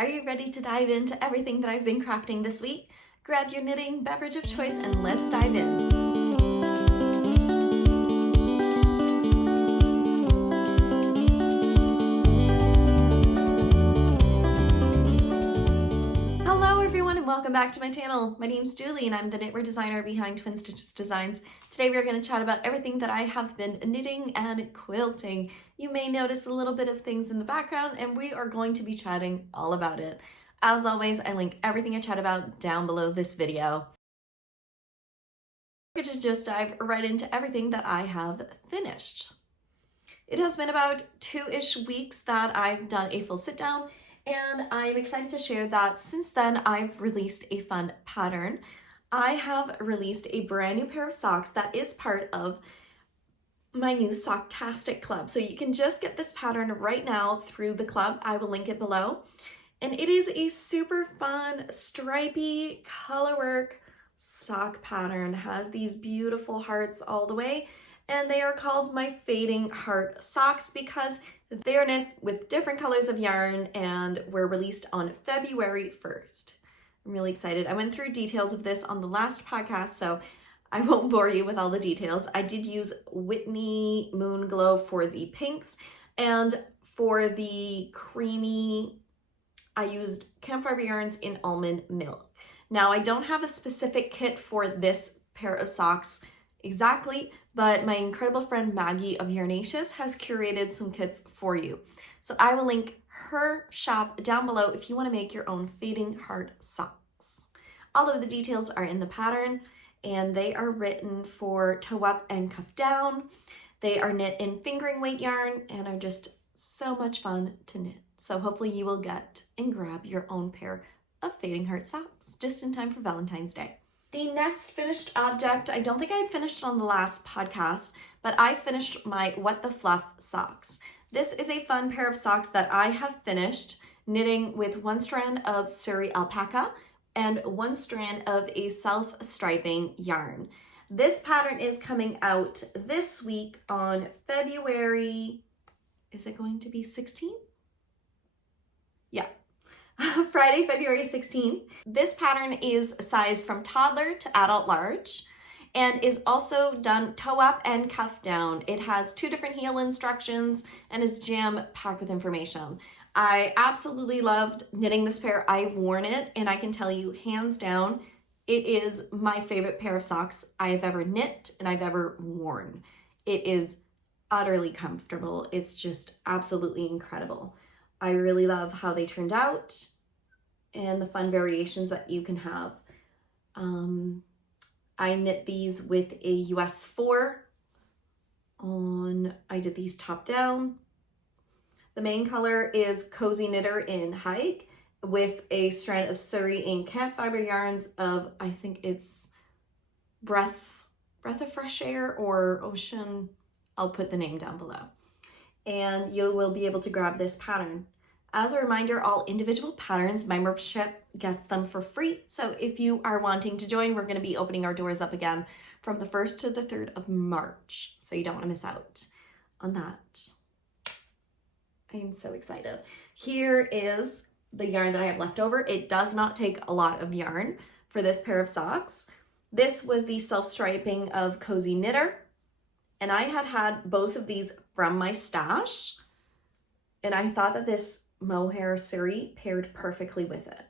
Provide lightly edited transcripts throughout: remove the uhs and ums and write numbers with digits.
Are you ready to dive into everything that I've been crafting this week? Grab your knitting beverage of choice and let's dive in. Hello everyone and welcome back to my channel. My name's Julie and I'm the knitwear designer behind Twin Stitches Designs. Today we're going to chat about everything that I have been knitting and quilting. You may notice a little bit of things in the background and we are going to be chatting all about it. As always, I link everything I chat about down below this video. We're going to just dive right into everything that I have finished. It has been about 2-ish weeks that I've done a full sit down, and I'm excited to share that since then I've released a fun pattern. I have released a brand new pair of socks that is part of my new Sock-Tastic Club. So you can just get this pattern right now through the club. I will link it below. And it is a super fun, stripy, colorwork sock pattern. It has these beautiful hearts all the way. And they are called my Fading Heart Socks because they are knit with different colors of yarn and were released on February 1st. I'm really excited. I went through details of this on the last podcast, so I won't bore you with all the details. I did use Whitney Moonglow for the pinks, and for the creamy, I used Campfire Yarns in Almond Milk. Now, I don't have a specific kit for this pair of socks exactly, but my incredible friend Maggie of Yarnaceous has curated some kits for you. So I will link her shop down below if you want to make your own Fading Heart socks. All of the details are in the pattern, and they are written for toe up and cuff down. They are knit in fingering weight yarn and are just so much fun to knit. So hopefully you will get and grab your own pair of Fading Heart socks just in time for Valentine's Day. The next finished object, I don't think I had finished on the last podcast, but I finished my What the Fluff socks. This is a fun pair of socks that I have finished knitting with one strand of Surrey alpaca and one strand of a self-striping yarn. This pattern is coming out this week on February, is it going to be 16th? Yeah, Friday, February 16th. This pattern is sized from toddler to adult large and is also done toe up and cuff down. It has 2 different heel instructions and is jam-packed with information. I absolutely loved knitting this pair. I've worn it and I can tell you hands down, it is my favorite pair of socks I have ever knit and I've ever worn. It is utterly comfortable. It's just absolutely incredible. I really love how they turned out and the fun variations that you can have. I knit these with a US 4 I did these top down. The main color is Cozy Knitter in Hike with a strand of Surrey in Campfire Yarns of, I think it's Breath of Fresh Air or Ocean. I'll put the name down below. And you will be able to grab this pattern. As a reminder, all individual patterns membership gets them for free. So if you are wanting to join, we're going to be opening our doors up again from the 1st to the 3rd of March. So you don't want to miss out on that. I am so excited. Here is the yarn that I have left over. It does not take a lot of yarn for this pair of socks. This was the self-striping of Cozy Knitter. And I had both of these from my stash. And I thought that this mohair Surrey paired perfectly with it.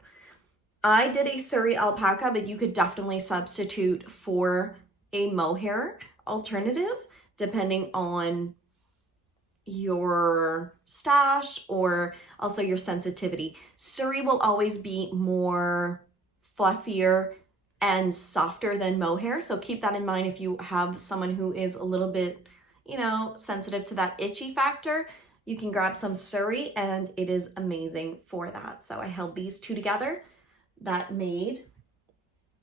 I did a Surrey alpaca, but you could definitely substitute for a mohair alternative depending on your stash or also your sensitivity. Surrey will always be more fluffier and softer than mohair, so keep that in mind if you have someone who is a little bit, sensitive to that itchy factor. You can grab some Surrey and it is amazing for that. So I held these 2 together that made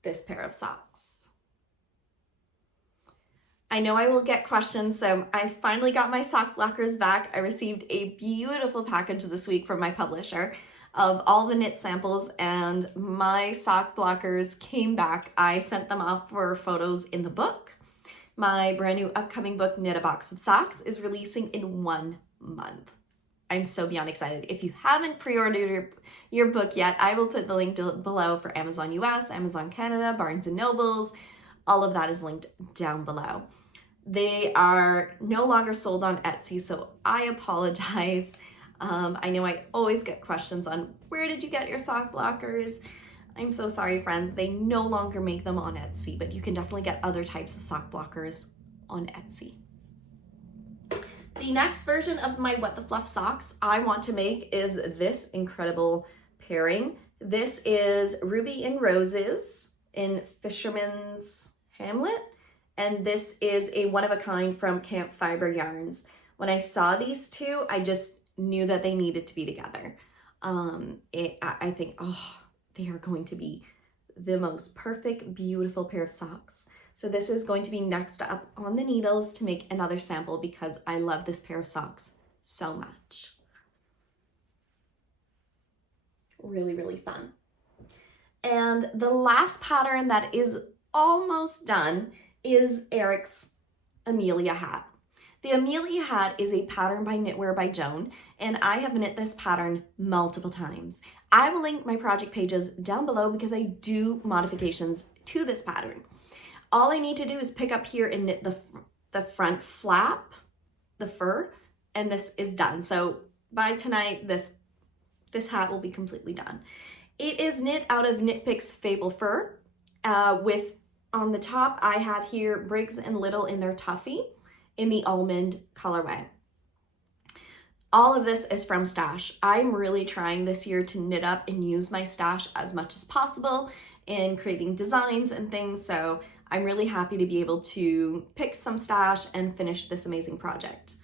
this pair of socks. I know I will get questions, so I finally got my sock blockers back. I received a beautiful package this week from my publisher of all the knit samples, and my sock blockers came back. I sent them off for photos in the book. My brand new upcoming book, Knit a Box of Socks, is releasing in 1 month. I'm so beyond excited. If you haven't pre-ordered your book yet, I will put the link below for Amazon US, Amazon Canada, Barnes & Nobles. All of that is linked down below. They are no longer sold on Etsy, so I apologize. I know I always get questions on where did you get your sock blockers? I'm so sorry, friends. They no longer make them on Etsy, but you can definitely get other types of sock blockers on Etsy. The next version of my What the Fluff socks I want to make is this incredible pairing. This is Ruby and Roses in Fisherman's Hamlet, and this is a one-of-a-kind from Campfire Yarns. When I saw these two, I just knew that they needed to be together. I think, oh, they are going to be the most perfect, beautiful pair of socks. So this is going to be next up on the needles to make another sample because I love this pair of socks so much. Really, really fun. And the last pattern that is almost done is Eric's Amelia hat. The Amelia hat is a pattern by Knitwear by Joan, and I have knit this pattern multiple times. I will link my project pages down below because I do modifications to this pattern. All I need to do is pick up here and knit the front flap, the fur, and this is done. So by tonight, this hat will be completely done. It is knit out of Knit Picks Fable Fur with, on the top, I have here Briggs & Little in their Tuffy in the almond colorway. All of this is from stash. I'm really trying this year to knit up and use my stash as much as possible in creating designs and things, so I'm really happy to be able to pick some stash and finish this amazing project.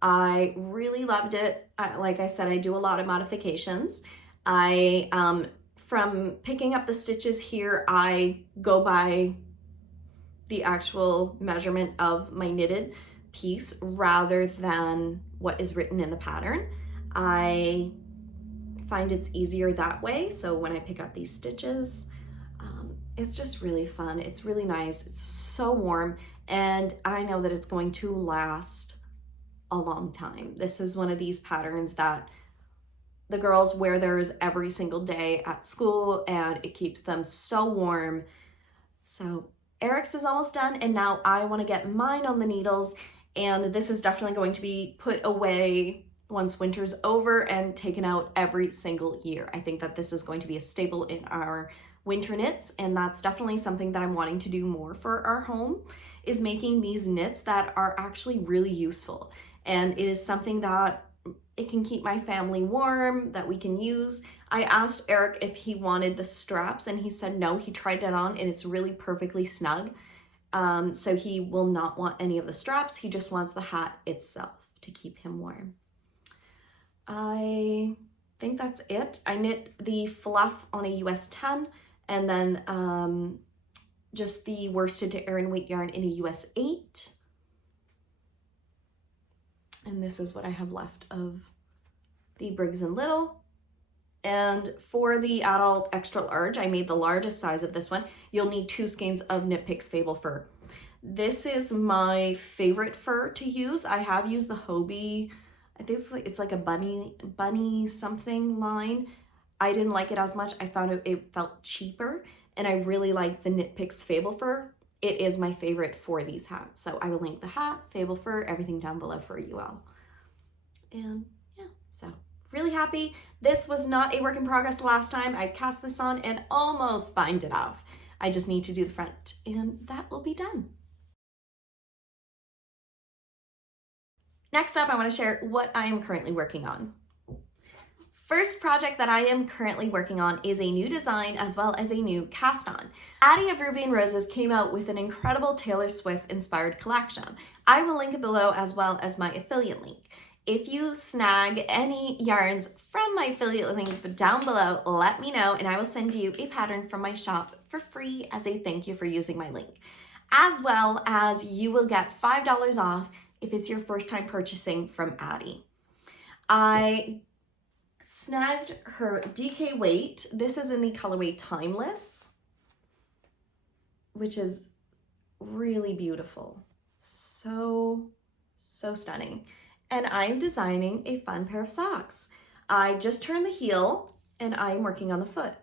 I really loved it. Like I said, I do a lot of modifications. From picking up the stitches here, I go by the actual measurement of my knitted piece rather than what is written in the pattern. I find it's easier that way. So when I pick up these stitches, it's just really fun. It's really nice. It's so warm, and I know that it's going to last a long time. This is one of these patterns that the girls wear theirs every single day at school, and it keeps them so warm. So Eric's is almost done, and now I want to get mine on the needles, and this is definitely going to be put away once winter's over and taken out every single year. I think that this is going to be a staple in our winter knits, and that's definitely something that I'm wanting to do more for our home, is making these knits that are actually really useful. And it is something that it can keep my family warm, that we can use. I asked Eric if he wanted the straps, and he said no. He tried it on and it's really perfectly snug. So he will not want any of the straps. He just wants the hat itself to keep him warm. I think that's it. I knit the fluff on a US 10, and then just the worsted to Aran weight yarn in a US 8. And this is what I have left of the Briggs & Little. And for the adult extra large, I made the largest size of this one. You'll need 2 skeins of Knit Picks Fable Fur. This is my favorite fur to use. I have used the Hobie, I think it's like a bunny something line. I didn't like it as much. I found it felt cheaper, and I really like the Knit Picks Fable Fur. It is my favorite for these hats. So I will link the hat, Fable Fur, everything down below for you all. And yeah, so really happy. This was not a work in progress last time. I cast this on and almost bind it off. I just need to do the front, and that will be done. Next up, I want to share what I am currently working on. First project that I am currently working on is a new design as well as a new cast-on. Addie of Ruby and Roses came out with an incredible Taylor Swift inspired collection. I will link it below as well as my affiliate link. If you snag any yarns from my affiliate link down below, let me know and I will send you a pattern from my shop for free as a thank you for using my link. As well as you will get $5 off if it's your first time purchasing from Addie. I snagged her DK weight. This is in the colorway Timeless, which is really beautiful. So stunning. and I'm designing a fun pair of socks. I just turned the heel and I'm working on the foot.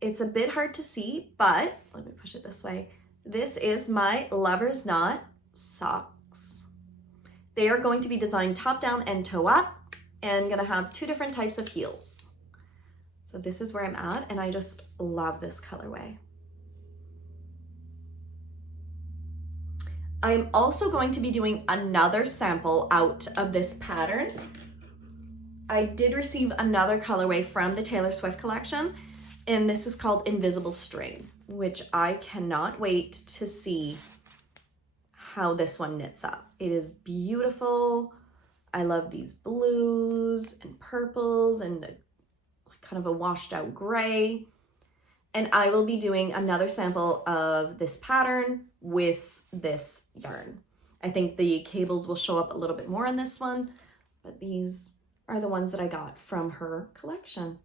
It's a bit hard to see, but let me push it this way. This is my Lover's Knot socks. They are going to be designed top down and toe up, and gonna have 2 different types of heels. So this is where I'm at, and I just love this colorway. I'm also going to be doing another sample out of this pattern. I did receive another colorway from the Taylor Swift collection, and this is called Invisible String, which I cannot wait to see how this one knits up. It is beautiful. I love these blues and purples and kind of a washed out gray. And I will be doing another sample of this pattern with this yarn. I think the cables will show up a little bit more on this one, but these are the ones that I got from her collection.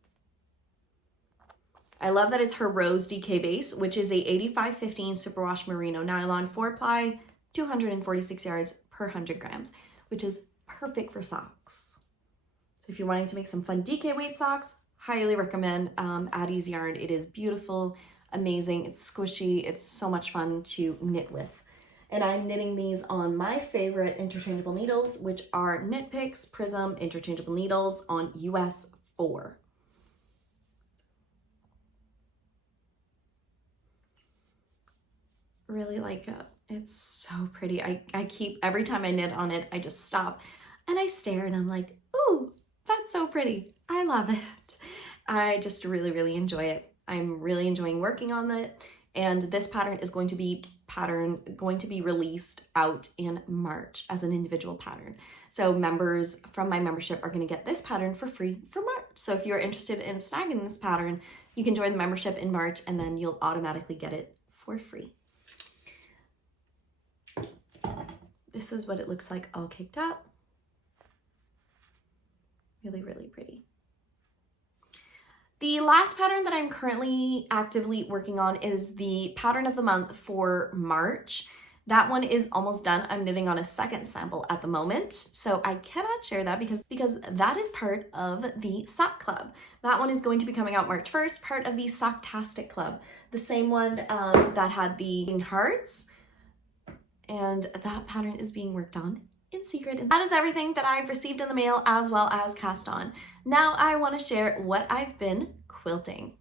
I love that it's her Rose DK base, which is a 8515 Superwash Merino Nylon 4-ply, 246 yards per 100 grams, which is perfect for socks. So if you're wanting to make some fun DK weight socks, highly recommend Addie's yarn. It is beautiful, amazing, it's squishy, it's so much fun to knit with. And I'm knitting these on my favorite interchangeable needles, which are Knit Picks Prism interchangeable needles on US 4. Really like it. It's so pretty. I keep, every time I knit on it, I just stop and I stare and I'm like, ooh, that's so pretty. I love it. I just really, really enjoy it. I'm really enjoying working on it. And this pattern is going to be released out in March as an individual pattern. So members from my membership are going to get this pattern for free for March. So if you're interested in snagging this pattern, you can join the membership in March and then you'll automatically get it for free. This is what it looks like all caked up. Really, really pretty. The last pattern that I'm currently actively working on is the pattern of the month for March. That one is almost done. I'm knitting on a second sample at the moment, so I cannot share that because that is part of the Sock Club. That one is going to be coming out March 1st, part of the Sock-Tastic Club, the same one that had the hearts, and that pattern is being worked on in secret. And that is everything that I've received in the mail as well as cast on. Now I want to share what I've been quilting.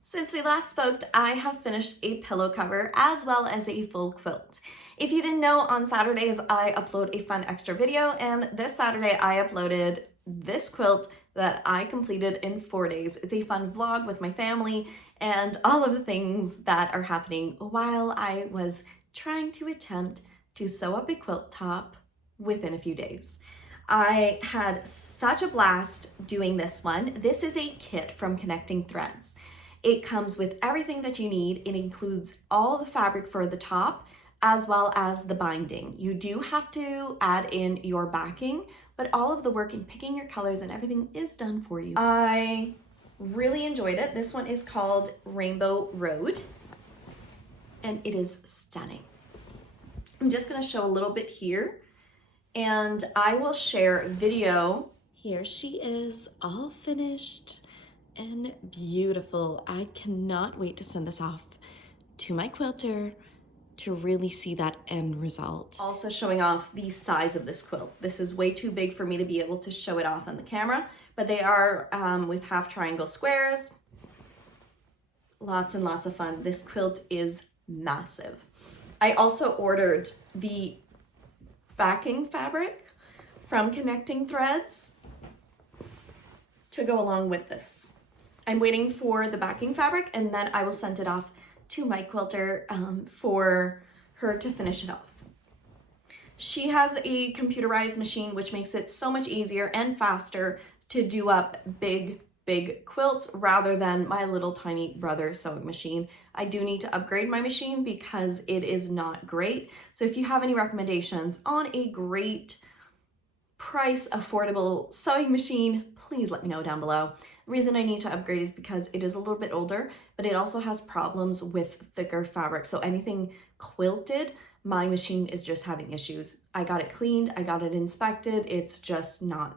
Since we last spoke, I have finished a pillow cover as well as a full quilt. If you didn't know, on Saturdays I upload a fun extra video, and this Saturday I uploaded this quilt that I completed in 4 days. It's a fun vlog with my family and all of the things that are happening while I was trying to attempt to sew up a quilt top within a few days. I had such a blast doing this one. This is a kit from Connecting Threads. It comes with everything that you need. It includes all the fabric for the top as well as the binding. You do have to add in your backing, but all of the work in picking your colors and everything is done for you. I really enjoyed it. This one is called Rainbow Road, and it is stunning. I'm just gonna show a little bit here, and I will share video. Here she is, all finished and beautiful. I cannot wait to send this off to my quilter to really see that end result. Also showing off the size of this quilt. This is way too big for me to be able to show it off on the camera, but they are with half triangle squares. Lots and lots of fun. This quilt is massive. I also ordered the backing fabric from Connecting Threads to go along with this. I'm waiting for the backing fabric and then I will send it off to my quilter for her to finish it off. She has a computerized machine which makes it so much easier and faster to do up big quilts rather than my little tiny brother sewing machine. I do need to upgrade my machine because it is not great. So if you have any recommendations on a great price affordable sewing machine, please let me know down below. The reason I need to upgrade is because it is a little bit older, but it also has problems with thicker fabric. So anything quilted my machine is just having issues. I got it cleaned, I got it inspected, it's just not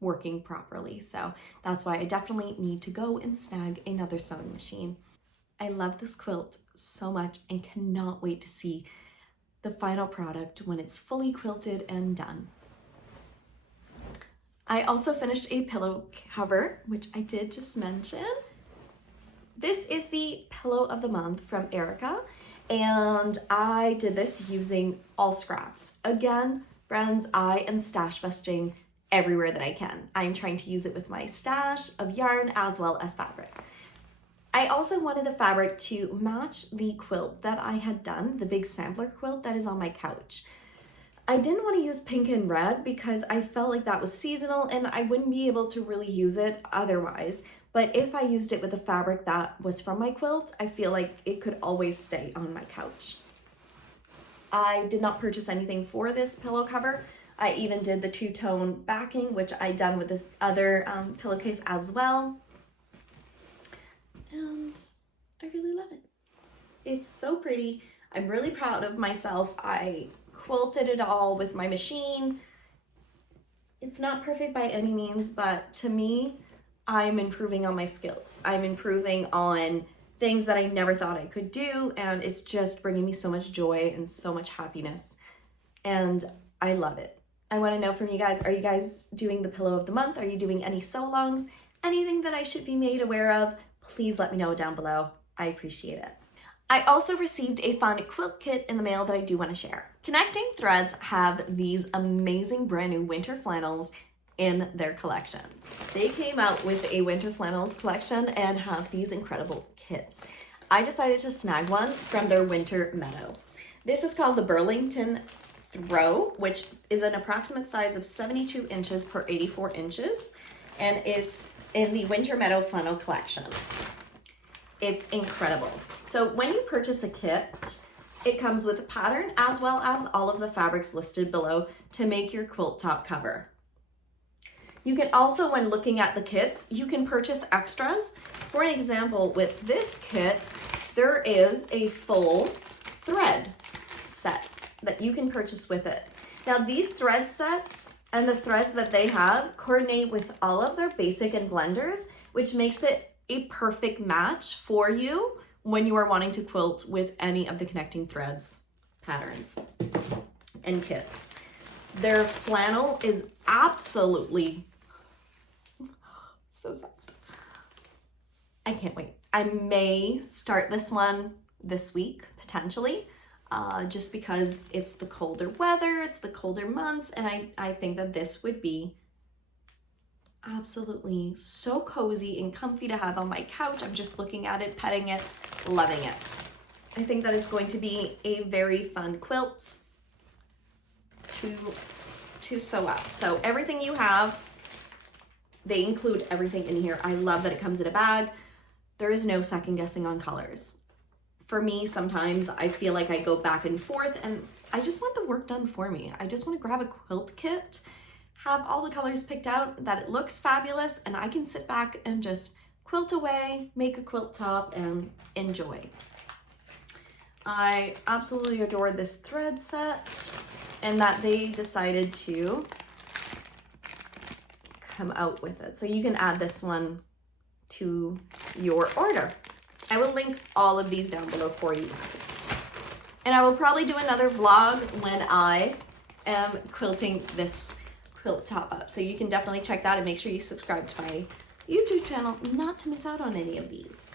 working properly. So that's why I definitely need to go and snag another sewing machine. I love this quilt so much and cannot wait to see the final product when it's fully quilted and done. I also finished a pillow cover, which I did just mention. This is the Pillow of the Month from Erica, and I did this using all scraps. Again, friends, I am stash busting everywhere that I can. I'm trying to use it with my stash of yarn as well as fabric. I also wanted the fabric to match the quilt that I had done, the big sampler quilt that is on my couch. I didn't want to use pink and red because I felt like that was seasonal and I wouldn't be able to really use it otherwise. But if I used it with the fabric that was from my quilt, I feel like it could always stay on my couch. I did not purchase anything for this pillow cover. I even did the two-tone backing, which I done with this other pillowcase as well. And I really love it. It's so pretty. I'm really proud of myself. I quilted it all with my machine. It's not perfect by any means, but to me, I'm improving on my skills. I'm improving on things that I never thought I could do, and it's just bringing me so much joy and so much happiness, and I love it. I want to know from you guys, are you guys doing the Pillow of the Month? Are you doing any sew-alongs? Anything that I should be made aware of? Please let me know down below. I appreciate it. I also received a fun quilt kit in the mail that I do want to share. Connecting Threads have these amazing brand new winter flannels in their collection. They came out with a winter flannels collection and have these incredible kits. I decided to snag one from their winter meadow. This is called the Burlington Throw, which is an approximate size of 72 inches per 84 inches, and it's in the winter meadow flannel collection. It's incredible. So when you purchase a kit, it comes with a pattern as well as all of the fabrics listed below to make your quilt top cover. You can also, when looking at the kits, you can purchase extras. For an example, with this kit, there is a full thread set that you can purchase with it. Now these thread sets and the threads that they have coordinate with all of their basic and blenders, which makes it a perfect match for you when you are wanting to quilt with any of the Connecting Threads patterns and kits. Their flannel is absolutely so soft. I can't wait. I may start this one this week, potentially, just because it's the colder weather, it's the colder months, and I think that this would be absolutely so cozy and comfy to have on my couch. I'm just looking at it, petting it, loving it. I think that it's going to be a very fun quilt to sew up. So everything you have, they include everything in here. I love that it comes in a bag. There is no second guessing on colors. For me, sometimes I feel like I go back and forth and I just want the work done for me. I just want to grab a quilt kit, have all the colors picked out, that it looks fabulous, and I can sit back and just quilt away, make a quilt top, and enjoy. I absolutely adore this thread set and that they decided to come out with it. So you can add this one to your order. I will link all of these down below for you guys. And I will probably do another vlog when I am quilting this quilt top up. So you can definitely check that and make sure you subscribe to my YouTube channel not to miss out on any of these.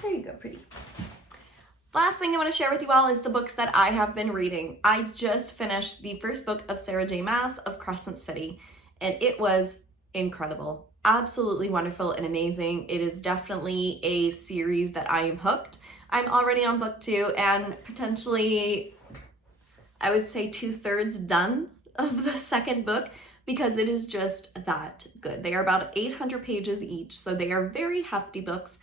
There you go, pretty. Last thing I want to share with you all is the books that I have been reading. I just finished the first book of Sarah J. Maas of Crescent City, and it was incredible. Absolutely wonderful and amazing. It is definitely a series that I am hooked. I'm already on book 2 and potentially, I would say 2/3 done of the second book because it is just that good. They are about 800 pages each, so they are very hefty books.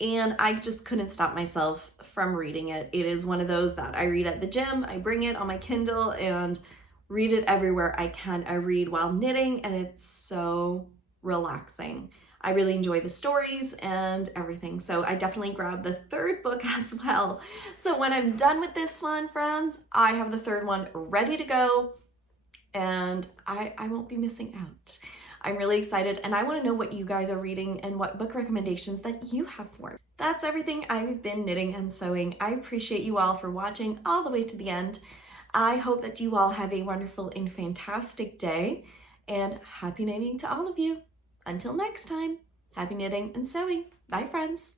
And I just couldn't stop myself from reading it. It is one of those that I read at the gym, I bring it on my Kindle and read it everywhere I can. I read while knitting and it's so relaxing. I really enjoy the stories and everything. So I definitely grabbed the third book as well. So when I'm done with this one, friends, I have the third one ready to go and I won't be missing out. I'm really excited and I want to know what you guys are reading and what book recommendations that you have for me. That's everything I've been knitting and sewing. I appreciate you all for watching all the way to the end. I hope that you all have a wonderful and fantastic day, and happy knitting to all of you. Until next time, happy knitting and sewing. Bye, friends.